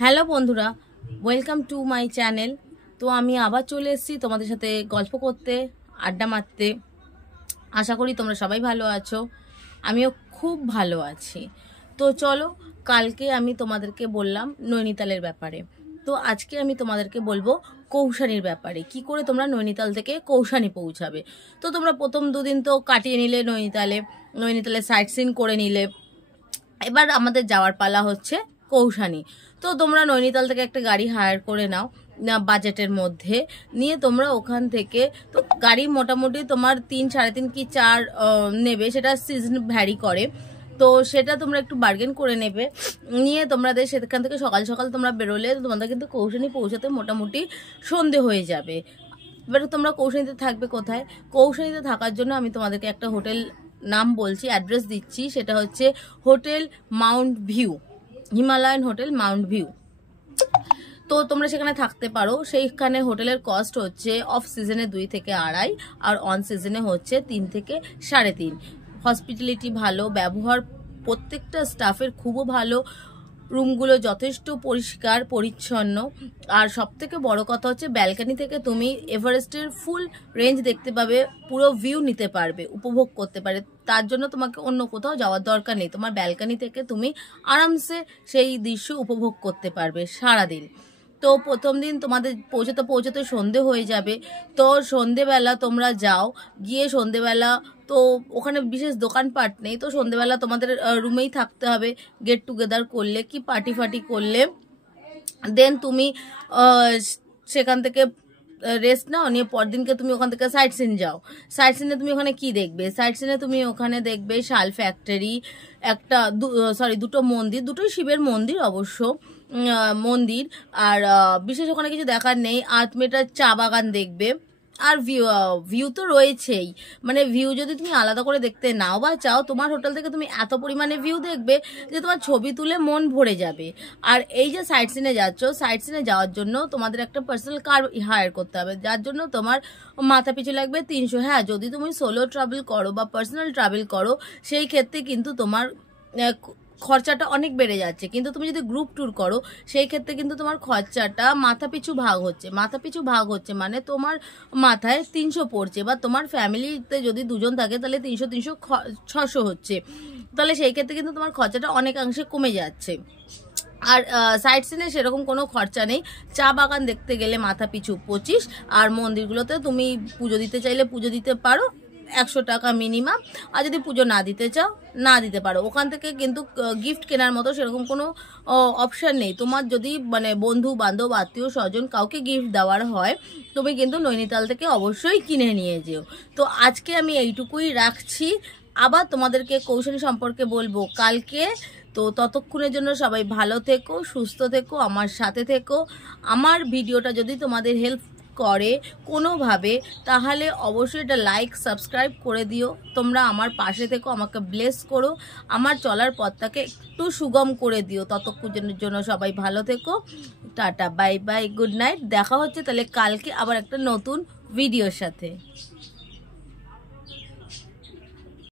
Hello বন্ধুরা, welcome to my channel. তো আমি আবার চলে এসেছি তোমাদের সাথে গল্প করতে, আড্ডা মারতে। আশা করি তোমরা সবাই ভালো আছো, আমিও খুব ভালো আছি। তো চলো, কালকে আমি তোমাদেরকে বললাম নৈনিতালের ব্যাপারে, তো আজকে আমি তোমাদেরকে বলবো কৌশানির ব্যাপারে, কি করে তোমরা নৈনিতাল থেকে কৌশানি পৌঁছাবে। তো তোমরা প্রথম দুদিন তো কাটিয়ে নিলে নৈনিতালে সাইট সিন করে নিলে। এবার আমাদের যাওয়ার পালা হচ্ছে কৌশানি। তো তোমরা নৈনিতাল থেকে একটা গাড়ি হায়ার করে নাও বাজেটের মধ্যে, নিয়ে তোমরা ওখান থেকে, তো গাড়ি মোটামুটি তোমার 3, 3.5 কি 4 নেবে, সেটা সিজন ভ্যারি করে। তো সেটা তোমরা একটু বার্গেন করে নেবে, নিয়ে তোমাদের সেখান থেকে সকাল সকাল তোমরা বেরোলে তোমাদের কিন্তু কৌশানি পৌঁছাতে মোটামুটি সন্ধে হয়ে যাবে। এবার তোমরা কৌশানিতে থাকবে কোথায়? কৌশানিতে থাকার জন্য আমি তোমাদেরকে একটা হোটেল নাম বলছি, অ্যাড্রেস দিচ্ছি, সেটা হচ্ছে hotel Mount view, Himalayan hotel Mount view. তো তোমরা সেখানে থাকতে পারো। সেইখানে হোটেলের কস্ট হচ্ছে অফ সিজনে 2 থেকে 2.5, আর অন সিজনে হচ্ছে 3 থেকে 3.5। হসপিটালিটি ভালো, ব্যবহার প্রত্যেকটা স্টাফের খুবই ভালো, রুমগুলো যথেষ্ট পরিষ্কার পরিচ্ছন্ন। আর সবথেকে বড় কথা হচ্ছে ব্যালকনি থেকে তুমি এভারেস্টের ফুল রেঞ্জ দেখতে পাবে, পুরো ভিউ নিতে পারবে, উপভোগ করতে পারবে। তার জন্য তোমাকে অন্য কোথাও যাওয়ার দরকার নেই, তোমার ব্যালকনি থেকে তুমি আরামসে সেই দৃশ্য উপভোগ করতে পারবে সারাদিন। তো প্রথম দিন তোমাদের পৌঁছতে পৌঁছতে সন্ধে হয়ে যাবে। তো সন্ধেবেলা তোমরা যাও, গিয়ে সন্ধেবেলা তো ওখানে বিশেষ দোকানপাট নেই, তো সন্ধেবেলা তোমাদের রুমেই থাকতে হবে। গেট টুগেদার করলে কি পার্টি ফার্টি করলে দেন তুমি সেখান থেকে রেস্ট নাও, নিয়ে পরদিনকে তুমি ওখান থেকে সাইট সিন যাও। সাইট সিনে তুমি ওখানে কি দেখবে? সাইট সিনে তুমি ওখানে দেখবে শাল ফ্যাক্টরি, একটা দুটো মন্দির, দুটোই শিবের মন্দির অবশ্য, মন্দির। আর বিশেষ ওখানে কিছু দেখার নেই। আর্টমেটার চা বাগান দেখবে। আর ভিউ তো রয়েছেই, মানে ভিউ যদি তুমি আলাদা করে দেখতে নাও বা চাও, তোমার হোটেল থেকে তুমি এত পরিমাণে ভিউ দেখবে যে তোমার ছবি তুলে মন ভরে যাবে। আর এই যে সাইট সিনে যাচ্ছ, সাইট সিনে যাওয়ার জন্য তোমাদের একটা পার্সোনাল কার হায়ার করতে হবে, যার জন্য তোমার মাথা পিছু লাগবে 300। হ্যাঁ, যদি তুমি সোলো ট্রাভেল করো বা পার্সোনাল ট্রাভেল করো, সেই ক্ষেত্রে কিন্তু তোমার খরচাটা অনেক বেড়ে যাচ্ছে। কিন্তু তুমি যদি গ্রুপ ট্যুর করো, সেই ক্ষেত্রে কিন্তু তোমার খরচাটা মাথাপিছু ভাগ হচ্ছে, মানে তোমার মাথায় 300 পড়ছে, বা তোমার ফ্যামিলিতে যদি 2 জন থাকে তাহলে 300 600 হচ্ছে। তাহলে সেই ক্ষেত্রে কিন্তু তোমার খরচাটা অনেকাংশে কমে যাচ্ছে। আর সাইট সিনে সেরকম কোনো খরচা নেই। চা বাগান দেখতে গেলে মাথা পিছু 25, আর মন্দিরগুলোতে তুমি পুজো দিতে চাইলে পুজো দিতে পারো, 100 টাকা মিনিমাম। আর যদি পুজো না দিতে চাও, না দিতে পারো। ওখান থেকে কিন্তু গিফট কেনার মতো সেরকম কোনো অপশান নেই। তোমার যদি মানে বন্ধু বান্ধব আত্মীয় স্বজন কাউকে গিফট দেওয়ার হয়, তুমি কিন্তু নৈনিতাল থেকে অবশ্যই কিনে নিয়ে যেও। তো আজকে আমি এইটুকুই রাখছি, আবার তোমাদেরকে কৌশলী সম্পর্কে বলবো কালকে। তো ততক্ষণের জন্য সবাই ভালো থেকো, সুস্থ থেকো, আমার সাথে থেকো। আমার ভিডিওটা যদি তোমাদের হেল্প করে কোনোভাবে, তাহলে অবশ্যই এটা লাইক সাবস্ক্রাইব করে দিও। তোমরা আমার পাশে থেকো, আমাকে ব্লেস করো, আমার চলার পথটাকে একটু সুগম করে দিও। ততক্ষণের জন্য সবাই ভালো থেকো, tata, bye bye, good night. দেখা হচ্ছে তাহলে কালকে আবার একটা নতুন ভিডিওর সাথে।